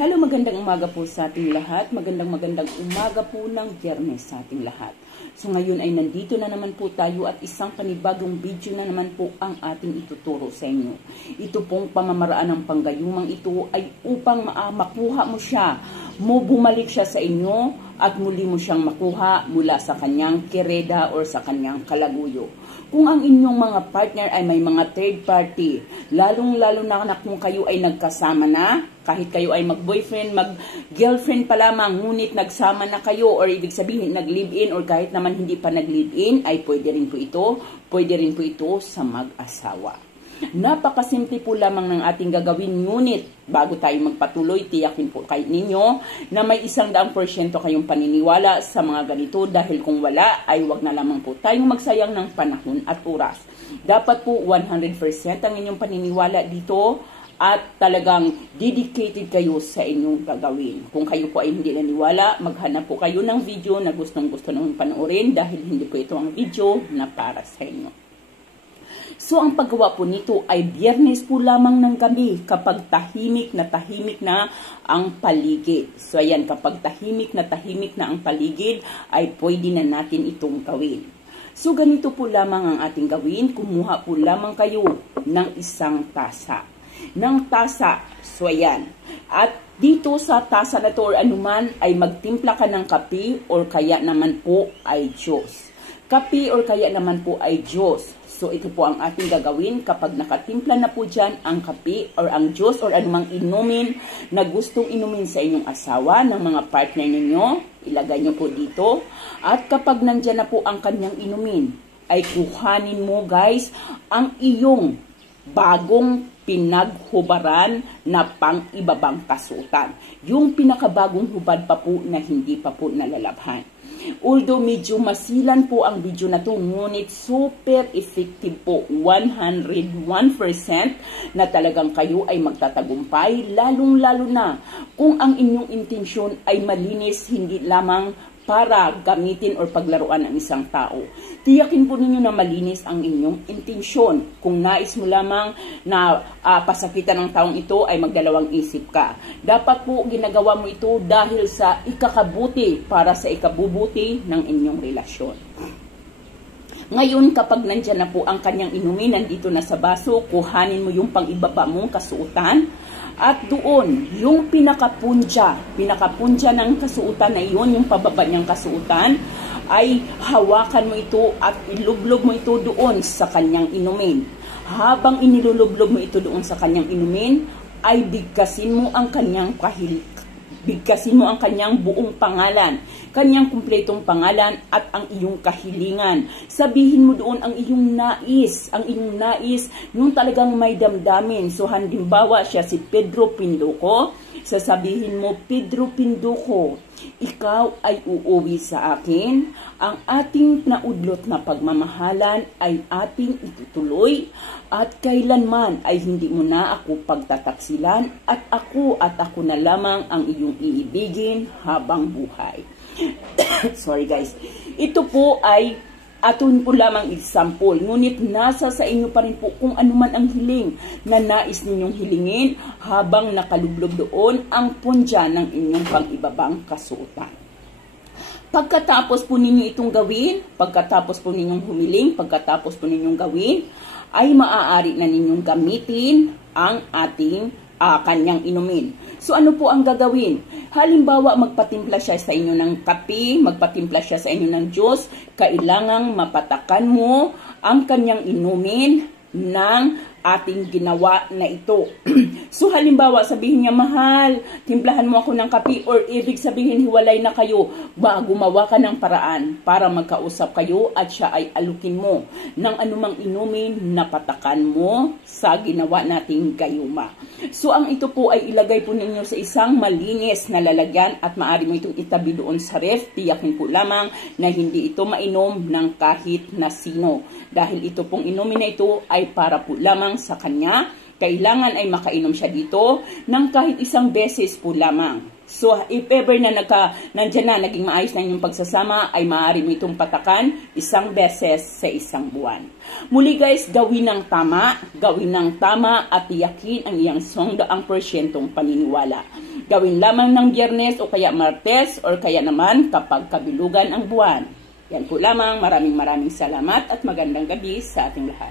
Hello, magandang umaga po sa ating lahat. Magandang umaga po ng Biyernes sa ating lahat. So ngayon ay nandito na naman po tayo at isang panibagong video na naman po ang ating ituturo sa inyo. Ito pong pamamaraan ng panggayumang ito ay upang makuha mo siya, bumalik siya sa inyo at muli mo siyang makuha mula sa kanyang kereda or sa kanyang kalaguyo. Kung ang inyong mga partner ay may mga third party, lalong-lalo na kung kayo ay nagkasama na, kahit kayo ay mag-boyfriend, mag-girlfriend pa lamang, ngunit nagsama na kayo or ibig sabihin nag-live-in or kahit naman hindi pa nag-live-in, ay pwede rin po ito sa mag-asawa. Napakasimple po lamang ng ating gagawin, ngunit bago tayo magpatuloy, tiyakin po kayo ninyo na may 100% kayong paniniwala sa mga ganito dahil kung wala ay wag na lamang po tayong magsayang ng panahon at oras. Dapat po 100% ang inyong paniniwala dito at talagang dedicated kayo sa inyong gagawin. Kung kayo po ay hindi naniwala, maghanap po kayo ng video na gustong-gusto nang panoorin dahil hindi po ito ang video na para sa inyo. So, ang paggawa po nito ay Biyernes po lamang ng gabi kapag tahimik na ang paligid. So, ayan, kapag tahimik na ang paligid, ay pwede na natin itong gawin. So, ganito po lamang ang ating gawin. Kumuha po lamang kayo ng isang tasa. So, ayan. At dito sa tasa na to or anuman ay magtimpla ka ng kape or kaya naman po ay Diyos. Kape or kaya naman po ay Diyos. So, ito po ang ating gagawin kapag nakatimpla na po dyan ang kape or ang juice or anumang inumin na gustong inumin sa inyong asawa ng mga partner ninyo. Ilagay nyo po dito. At kapag nandyan na po ang kanyang inumin, ay kuhanin mo guys ang iyong bagong pinaghubaran na pang-ibabang kasuotan. Yung pinakabagong hubad pa po na hindi pa po nalalabhan. Although medyo masilan po ang video na to, ngunit super effective po, 101% na talagang kayo ay magtatagumpay, lalong-lalo na kung ang inyong intensyon ay malinis, hindi lamang para gamitin or paglaruan ng isang tao. Tiyakin po ninyo na malinis ang inyong intensyon. Kung nais mo lamang na pasakitan ng taong ito ay magdalawang isip ka. Dapat po ginagawa mo ito dahil sa ikakabuti para sa ikabubuti ng inyong relasyon. Ngayon, kapag nandyan na po ang kanyang inumin, nandito na sa baso, kuhanin mo yung pang-ibaba mong kasuotan. At doon, yung pinakapunja ng kasuotan na iyon, yung pababa niyang kasuotan, ay hawakan mo ito at ilublob mo ito doon sa kanyang inumin. Habang inilulublob mo ito doon sa kanyang inumin, ay bigkasin mo ang kanyang buong pangalan, kanyang kumpletong pangalan at ang iyong kahilingan. Sabihin mo doon ang iyong nais, yung talagang may damdamin. So, halimbawa siya si Pedro Pinduco, sasabihin mo, Pedro Pinduco, ikaw ay uuwi sa akin. Ang ating naudlot na pagmamahalan ay ating itutuloy at kailanman ay hindi mo na ako pagtataksilan at ako na lamang ang iyong iibigin habang buhay. Sorry guys. Ito po ay aton po lamang example, ngunit nasa sa inyo pa rin po kung ano man ang hiling na nais ninyong hilingin habang nakalublob doon ang punja ng inyong pang-ibabang kasuotan. Pagkatapos po ninyo itong gawin, pagkatapos po ninyong humiling, pagkatapos po ninyong gawin, ay maaari na ninyong gamitin ang ating kanyang inumin. So, ano po ang gagawin? Halimbawa, magpatimpla siya sa inyo ng kape, magpatimpla siya sa inyo ng juice, kailangang mapatakan mo ang kanyang inumin ng ating ginawa na ito. So, halimbawa, sabihin niya, mahal, timplahan mo ako ng kape, or ibig sabihin, hiwalay na kayo, gumawa ka ng paraan para magkausap kayo at siya ay alukin mo ng anumang inumin na patakan mo sa ginawa nating gayuma. So, ang ito po ay ilagay po ninyo sa isang malinis na lalagyan at maaari mo itong itabi doon sa ref. Tiyakin po lamang na hindi ito mainom ng kahit na sino. Dahil ito pong inumin na ito ay para po lamang sa kanya. Kailangan ay makainom siya dito ng kahit isang beses po lamang. So, if ever na nandyan na, naging maayos na yung pagsasama, ay maaari mo itong patakan isang beses sa isang buwan. Muli guys, gawin ng tama at tiyakin ang iyang 100% paniniwala. Gawin lamang ng Biyernes o kaya Martes or kaya naman kapag kabilugan ang buwan. Yan po lamang. Maraming salamat at magandang gabi sa ating lahat.